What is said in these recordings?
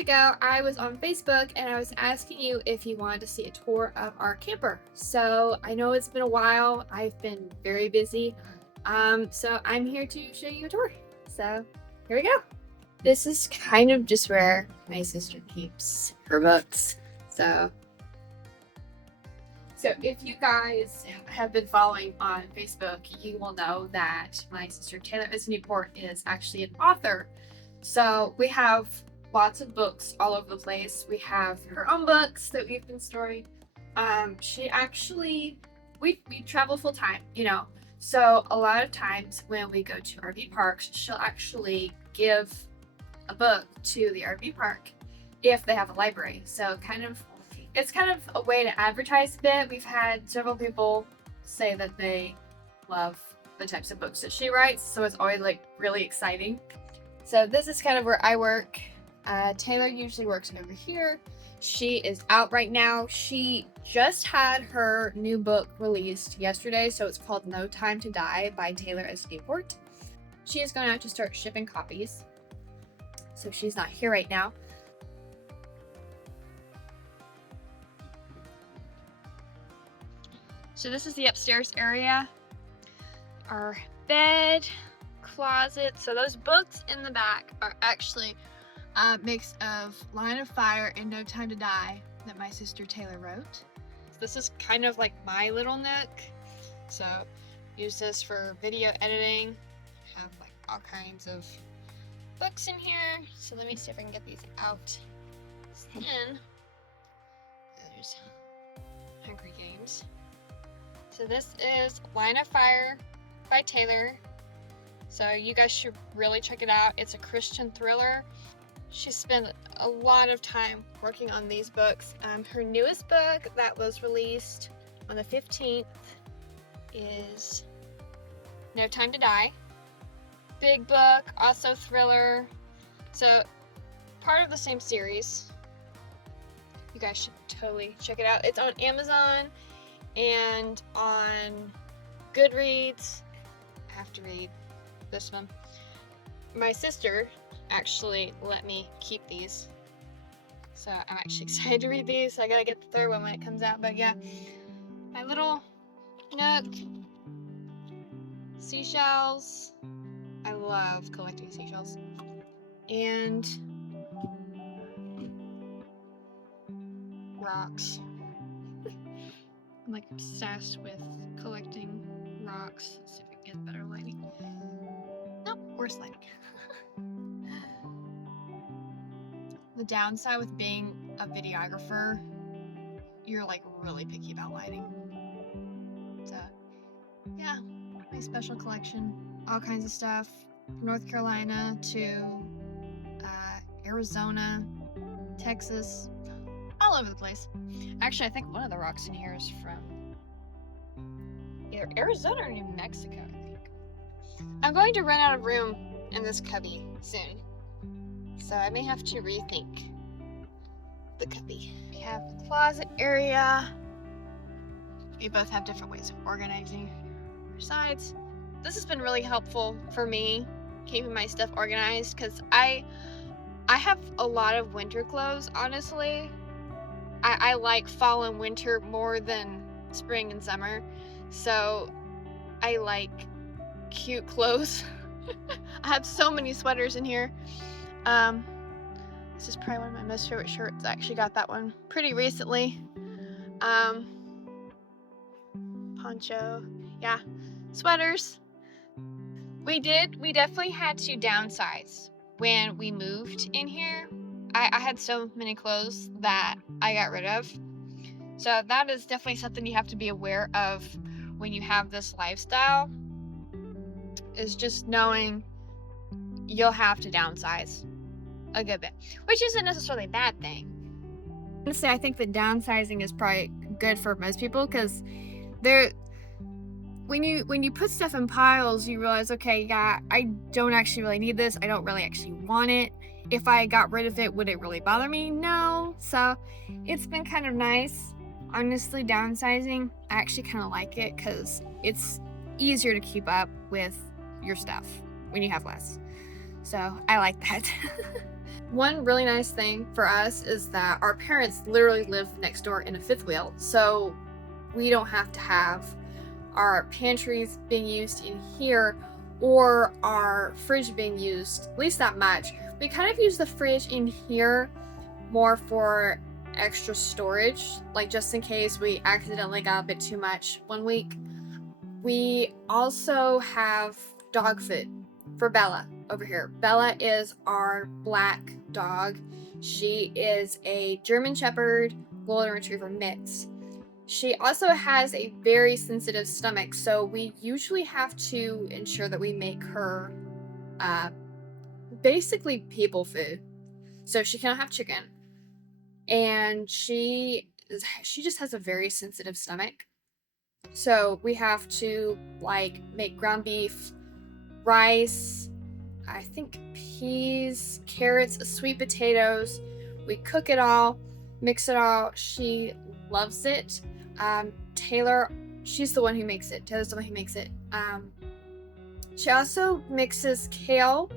ago, I was on Facebook and I was asking you if you wanted to see a tour of our camper. So I know it's been a while. I've been very busy. So I'm here to show you a tour. So here we go. This is kind of just where my sister keeps her books. So if you guys have been following on Facebook, you will know that my sister Taylor Newport is actually an author. So we have lots of books all over the place. We have her own books that we've been storing. She actually, we travel full time, So a lot of times when we go to RV parks, she'll actually give a book to the RV park if they have a library. So it's kind of a way to advertise a bit. We've had several people say that they love the types of books that she writes, so it's always like really exciting. So this is kind of where I work. Taylor usually works over here. She is out right now. She just had her new book released yesterday, so it's called No Time to Die by Taylor Newport. She is going out to start shipping copies, so she's not here right now. So this is the upstairs area. Our bed, closet. So those books in the back are actually a mix of Line of Fire and No Time to Die that my sister Taylor wrote. This is kind of like my little nook. So use this for video editing. Have like all kinds of books in here. So let me see if I can get these out. There's Hungry Games. So this is Line of Fire by Taylor. So you guys should really check it out. It's a Christian thriller. She spent a lot of time working on these books. Her newest book that was released on the 15th is No Time to Die. Big book, also thriller. So part of the same series. You guys should totally check it out. It's on Amazon and on Goodreads. I have to read this one. My sister actually let me keep these, so I'm actually excited to read these. I gotta get the third one when it comes out, but yeah, my little nook. Seashells. I love collecting seashells. And rocks. I'm like obsessed with collecting rocks. Let's see if I can get better lighting. Nope, worse lighting. The downside with being a videographer, you're like really picky about lighting. So yeah, my special collection, all kinds of stuff, from North Carolina to Arizona, Texas, all over the place. Actually, I think one of the rocks in here is from either Arizona or New Mexico, I think. I'm going to run out of room in this cubby soon, so I may have to rethink the cubby. We have the closet area. We both have different ways of organizing our sides. This has been really helpful for me, keeping my stuff organized, because I have a lot of winter clothes, honestly. I like fall and winter more than spring and summer, so I like cute clothes. I have so many sweaters in here. This is probably one of my most favorite shirts. I actually got that one pretty recently. Poncho, yeah, sweaters. We definitely had to downsize when we moved in here. I had so many clothes that I got rid of. So that is definitely something you have to be aware of when you have this lifestyle, is just knowing you'll have to downsize a good bit, which isn't necessarily a bad thing. Honestly, I think that downsizing is probably good for most people, because when you put stuff in piles, you realize, okay, yeah, I don't actually really need this. I don't really actually want it. If I got rid of it, would it really bother me? No. So it's been kind of nice. Honestly, downsizing, I actually kind of like it, because it's easier to keep up with your stuff when you have less. So I like that. One really nice thing for us is that our parents literally live next door in a fifth wheel, so we don't have to have our pantries being used in here or our fridge being used, at least that much. We kind of use the fridge in here more for extra storage, like just in case we accidentally got a bit too much one week. We also have dog food for Bella over here. Bella is our black dog. She is a German Shepherd Golden Retriever mix. She also has a very sensitive stomach, so we usually have to ensure that we make her basically people food. So she cannot have chicken. And she just has a very sensitive stomach. So we have to like make ground beef, rice, I think peas, carrots, sweet potatoes. We cook it all, mix it all. She loves it. Taylor, she's the one who makes it. Taylor's the one who makes it. She also mixes kale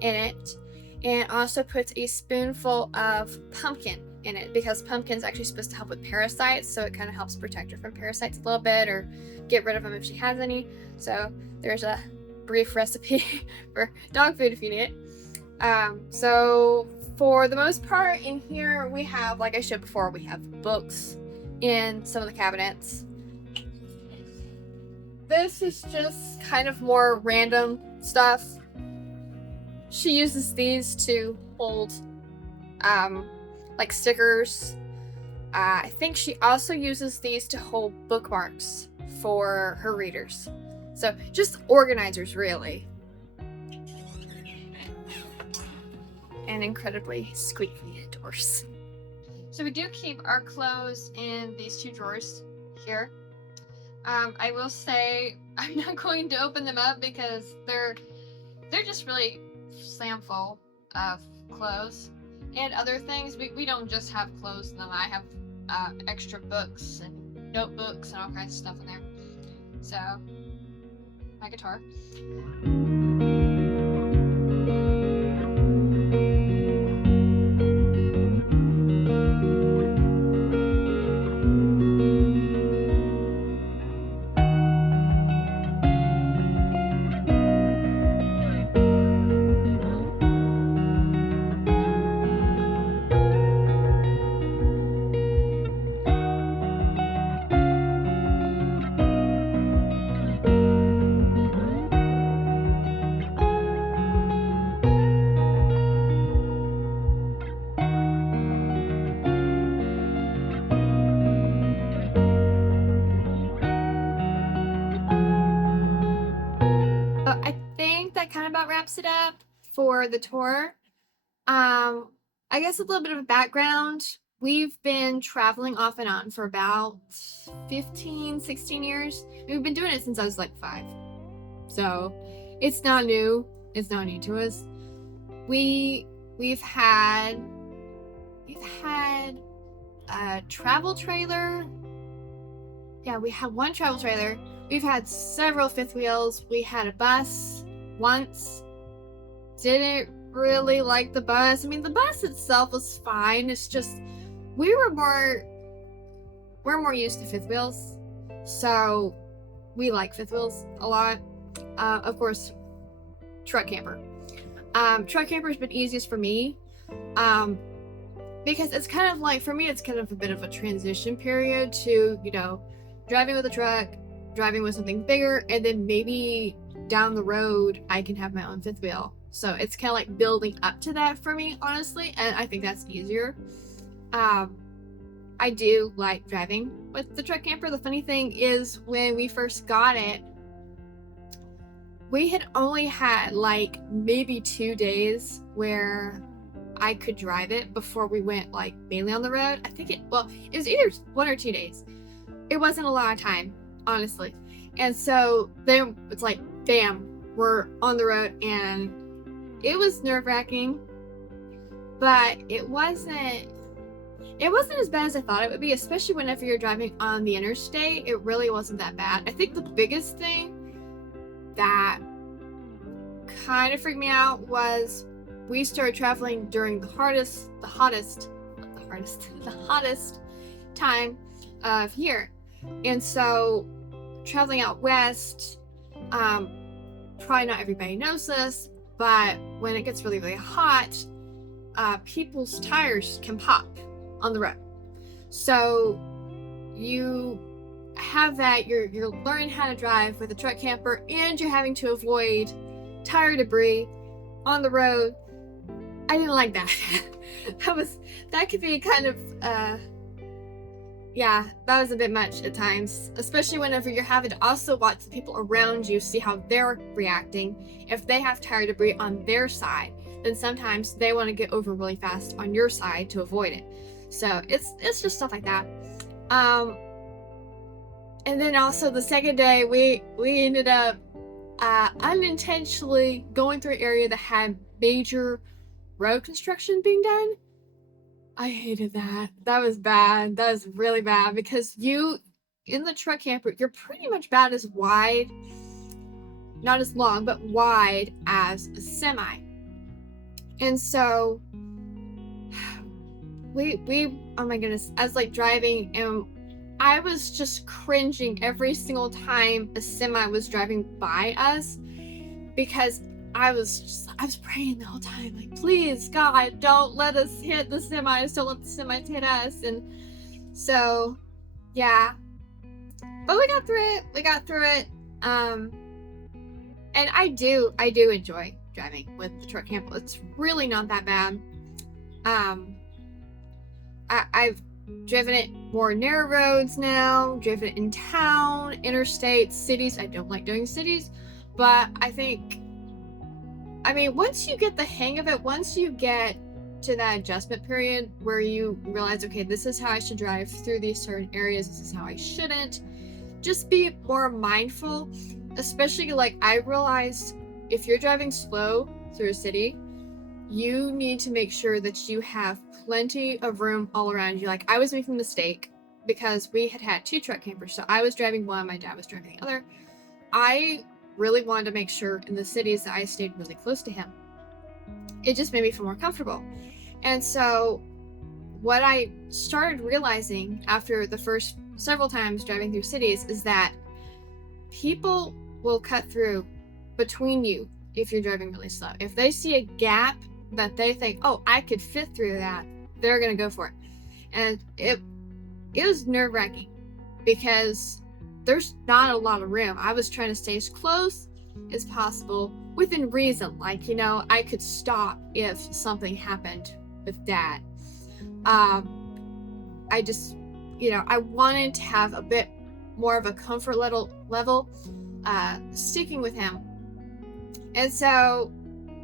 in it and also puts a spoonful of pumpkin in it because pumpkin's actually supposed to help with parasites, so it kind of helps protect her from parasites a little bit or get rid of them if she has any. So there's a brief recipe for dog food if you need it. So for the most part in here we have, like I showed before, we have books in some of the cabinets. This is just kind of more random stuff. She uses these to hold like stickers. I think she also uses these to hold bookmarks for her readers. So just organizers, really. And incredibly squeaky doors. So we do keep our clothes in these two drawers here. I will say I'm not going to open them up because they're just really slam full of clothes and other things. We don't just have clothes in them. I have extra books and notebooks and all kinds of stuff in there. So my guitar. I think that kind of about wraps it up for the tour. I guess a little bit of a background. We've been traveling off and on for about 15, 16 years. We've been doing it since I was like 5. So it's not new. It's not new to us. We've had a travel trailer. Yeah, we had one travel trailer. We've had several fifth wheels. We had a bus once. Didn't really like the bus. I mean, the bus itself was fine. It's just we're more used to fifth wheels, so we like fifth wheels a lot. Of course, truck camper. Truck camper has been easiest for me, because it's kind of like, for me, it's kind of a bit of a transition period to, driving with a truck, driving with something bigger, and then maybe down the road I can have my own fifth wheel. So it's kind of like building up to that for me, honestly, and I think that's easier. I do like driving with the truck camper. The funny thing is, when we first got it, we had only had like maybe 2 days where I could drive it before we went like mainly on the road. I think it was either 1 or 2 days. It wasn't a lot of time, honestly. And so then it's like, bam, we're on the road, and it was nerve-wracking, but it wasn't as bad as I thought it would be, especially whenever you're driving on the interstate. It really wasn't that bad. I think the biggest thing that kind of freaked me out was we started traveling during the hottest time of year. And so traveling out west, probably not everybody knows this, but when it gets really, really hot, people's tires can pop on the road. So you have that, you're learning how to drive with a truck camper, and you're having to avoid tire debris on the road. I didn't like that. that could be kind of that was a bit much at times, especially whenever you're having to also watch the people around you, see how they're reacting. If they have tire debris on their side, then sometimes they want to get over really fast on your side to avoid it. So it's just stuff like that. And then also the second day, we ended up unintentionally going through an area that had major road construction being done. I hated that. That was bad. That was really bad, because you, in the truck camper, you're pretty much about as wide, not as long, but wide as a semi. And so we oh my goodness, I was like driving, and I was just cringing every single time a semi was driving by us, because I was praying the whole time, like, please God, don't let us hit the semis, don't let the semis hit us. And so yeah, but we got through it. And I do enjoy driving with the truck camper. It's really not that bad. I've driven it more narrow roads now, driven it in town, interstates, cities. I don't like doing cities, but I mean, once you get the hang of it, once you get to that adjustment period where you realize, okay, this is how I should drive through these certain areas, this is how I shouldn't, just be more mindful. Especially, like, I realized if you're driving slow through a city, you need to make sure that you have plenty of room all around you. Like, I was making a mistake because we had two truck campers. So I was driving one, my dad was driving the other. I really wanted to make sure in the cities that I stayed really close to him. It just made me feel more comfortable. And so what I started realizing after the first several times driving through cities is that people will cut through between you if you're driving really slow. If they see a gap that they think, oh, I could fit through that, they're going to go for it. And it was nerve-wracking because there's not a lot of room. I was trying to stay as close as possible within reason. Like, I could stop if something happened with Dad. I just, I wanted to have a bit more of a comfort level sticking with him. And so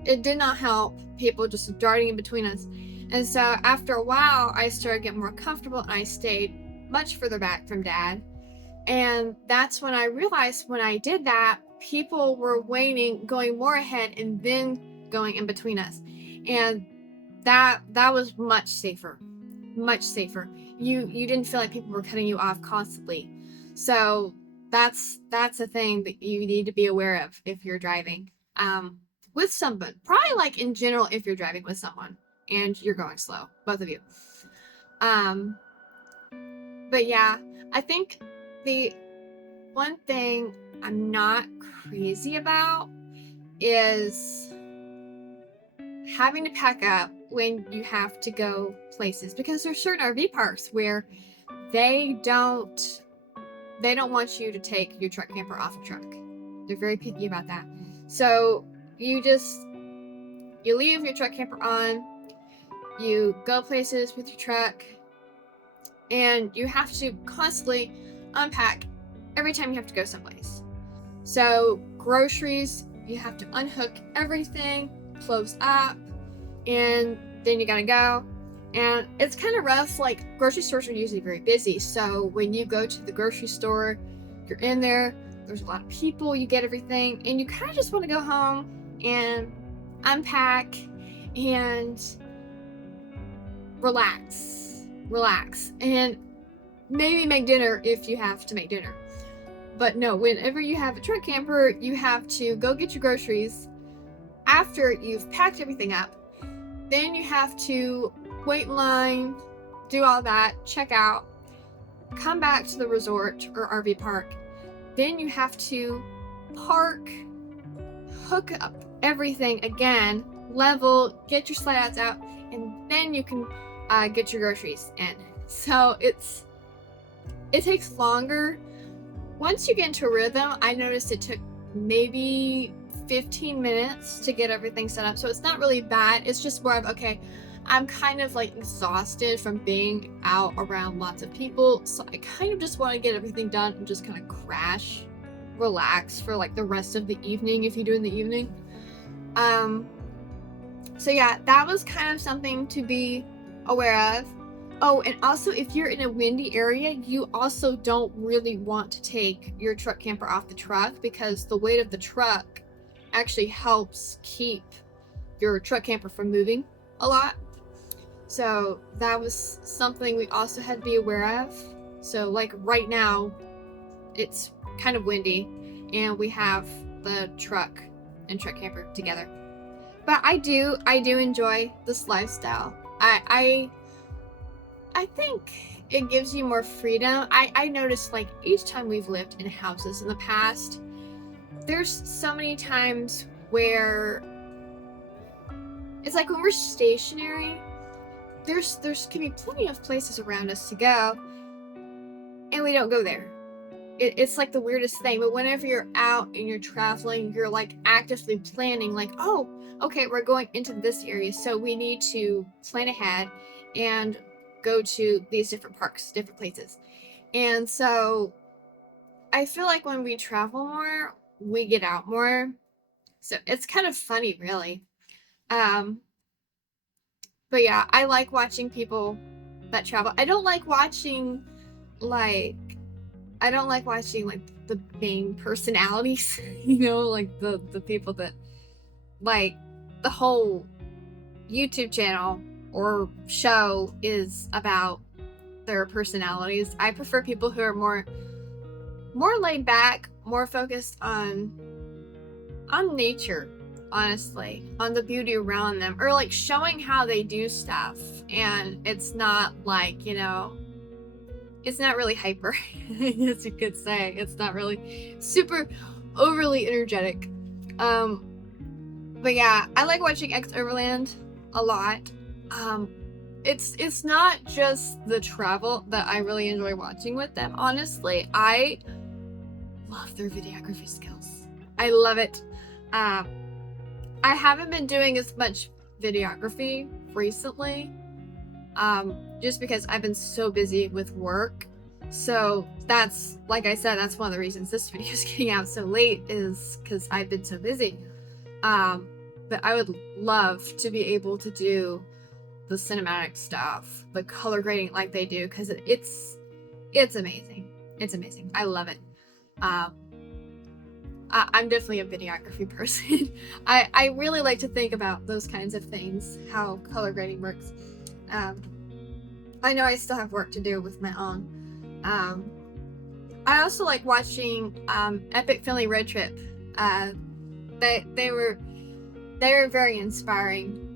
it did not help people just darting in between us. And so after a while, I started getting more comfortable, and I stayed much further back from Dad. And that's when I realized when I did that, people were waiting, going more ahead, and then going in between us. And that was much safer. You didn't feel like people were cutting you off constantly. So that's a thing that you need to be aware of if you're driving with somebody. Probably, like, in general, if you're driving with someone and you're going slow, both of you. But yeah, I think the one thing I'm not crazy about is having to pack up when you have to go places, because there's certain RV parks where they don't want you to take your truck camper off a truck. They're very picky about that. So you leave your truck camper on, you go places with your truck, and you have to constantly unpack every time you have to go someplace. So groceries, you have to unhook everything, close up, and then you gotta go. And it's kind of rough. Like, grocery stores are usually very busy. So when you go to the grocery store, you're in there, there's a lot of people, you get everything, and you kind of just want to go home and unpack and relax, and maybe make dinner if you have to make dinner. But no, whenever you have a truck camper, you have to go get your groceries after you've packed everything up, Then you have to wait in line, do all that, check out, come back to the resort or RV park. Then you have to park, hook up everything again, level, get your slide outs out, and then you can get your groceries in. So it takes longer. Once you get into a rhythm, I noticed it took maybe 15 minutes to get everything set up. So it's not really bad. It's just more of, okay, I'm kind of like exhausted from being out around lots of people. So I kind of just want to get everything done and just kind of crash, relax for like the rest of the evening if you do in the evening. So yeah, that was kind of something to be aware of. Oh, and also if you're in a windy area, you also don't really want to take your truck camper off the truck because the weight of the truck actually helps keep your truck camper from moving a lot. So that was something we also had to be aware of. So like right now, it's kind of windy and we have the truck and truck camper together. But I do enjoy this lifestyle. I think it gives you more freedom. I noticed like each time we've lived in houses in the past, there's so many times where it's like when we're stationary, there's can be plenty of places around us to go, and we don't go there. It's like the weirdest thing. But whenever you're out and you're traveling, you're like actively planning, like, oh, okay, we're going into this area, so we need to plan ahead and go to these different parks, different places. And so I feel like when we travel more, we get out more. So it's kind of funny, really. Um, but yeah, I like watching people that travel. Like I don't like watching like the main personalities, like the people that like the whole YouTube channel or show is about their personalities. I prefer people who are more laid back, more focused on nature, honestly, on the beauty around them, or like showing how they do stuff. And it's not like, it's not really hyper, as you could say. It's not really super overly energetic. But yeah, I like watching X Overland a lot. It's not just the travel that I really enjoy watching with them. Honestly, I love their videography skills. I love it. I haven't been doing as much videography recently, just because I've been so busy with work. So that's, like I said, that's one of the reasons this video is getting out so late, is because I've been so busy. But I would love to be able to do the cinematic stuff, the color grading like they do, because it's amazing. It's amazing. I love it. I'm definitely a videography person. I really like to think about those kinds of things, how color grading works. I know I still have work to do with my own. I also like watching Epic Family Road Trip. They were very inspiring,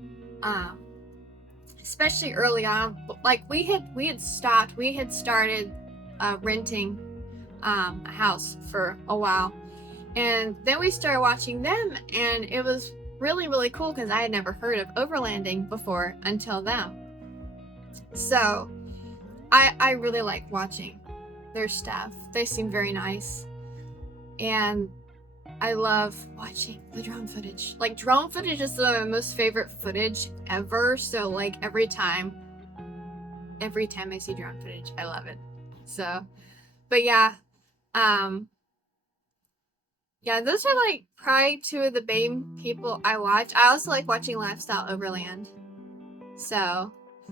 especially early on. Like we had started renting a house for a while, and then we started watching them, and it was really, really cool because I had never heard of overlanding before until them. So I really like watching their stuff. They seem very nice, and I love watching the drone footage. Like, drone footage is my most favorite footage ever. So like every time I see drone footage, I love it. So, but yeah, yeah, those are like probably two of the main people I watch. I also like watching Lifestyle Overland. So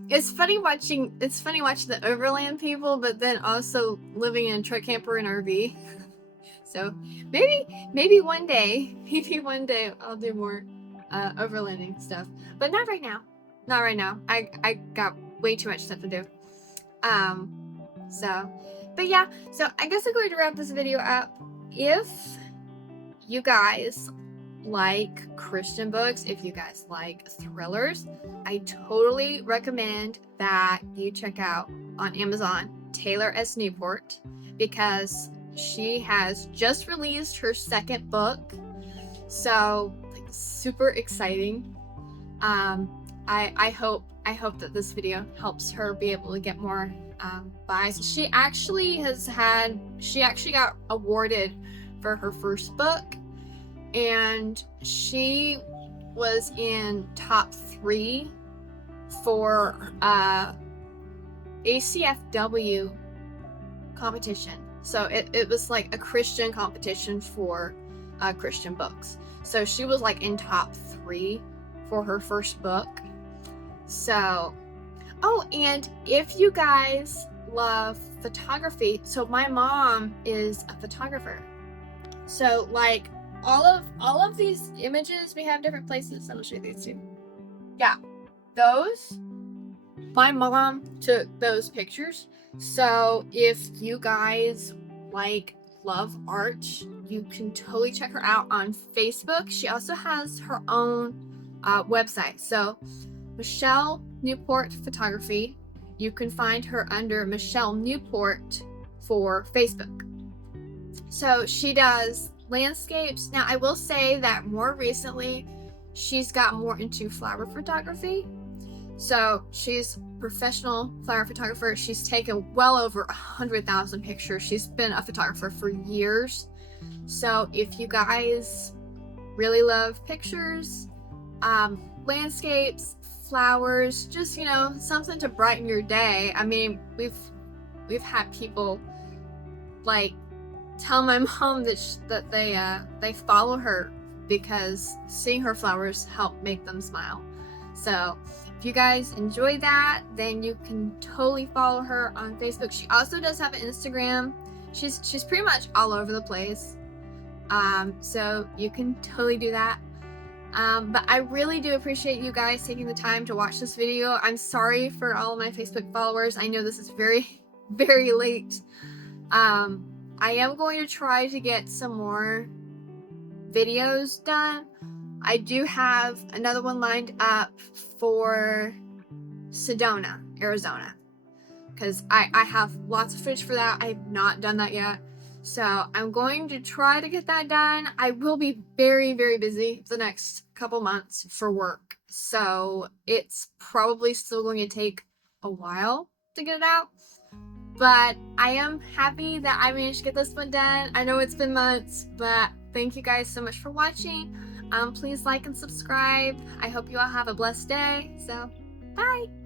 it's funny watching the Overland people, but then also living in a truck camper and RV. So maybe one day I'll do more overlanding stuff, but not right now. Not right now. I got way too much stuff to do. So, but yeah. So I guess I'm going to wrap this video up. If you guys like Christian books, if you guys like thrillers, I totally recommend that you check out on Amazon Taylor S. Newport, because she has just released her second book. So like, super exciting. I hope that this video helps her be able to get more buys. She actually got awarded for her first book, and she was in top 3 for ACFW competition. So it was like a Christian competition for Christian books. So she was like in top 3 for her first book. So, oh, and if you guys love photography, so my mom is a photographer. So like all of these images, we have different places. I'm gonna show you these two. Yeah, those, my mom took those pictures. So if you guys love art, you can totally check her out on Facebook. She also has her own website. So Michelle Newport Photography. You can find her under Michelle Newport for Facebook. So she does landscapes. Now I will say that more recently she's got more into flower photography. So she's a professional flower photographer. She's taken well over 100,000 pictures. She's been a photographer for years. So if you guys really love pictures, landscapes, flowers, just something to brighten your day. I mean, we've had people like tell my mom that they follow her because seeing her flowers help make them smile. So if you guys enjoy that, then you can totally follow her on Facebook. She also does have an Instagram. She's pretty much all over the place. So you can totally do that. But I really do appreciate you guys taking the time to watch this video. I'm sorry for all of my Facebook followers. I know this is very, very late. I am going to try to get some more videos done. I do have another one lined up for Sedona, Arizona, because I have lots of footage for that. I have not done that yet. So I'm going to try to get that done. I will be very, very busy the next couple months for work. So it's probably still going to take a while to get it out. But I am happy that I managed to get this one done. I know it's been months, but thank you guys so much for watching. Please like and subscribe. I hope you all have a blessed day. So, bye.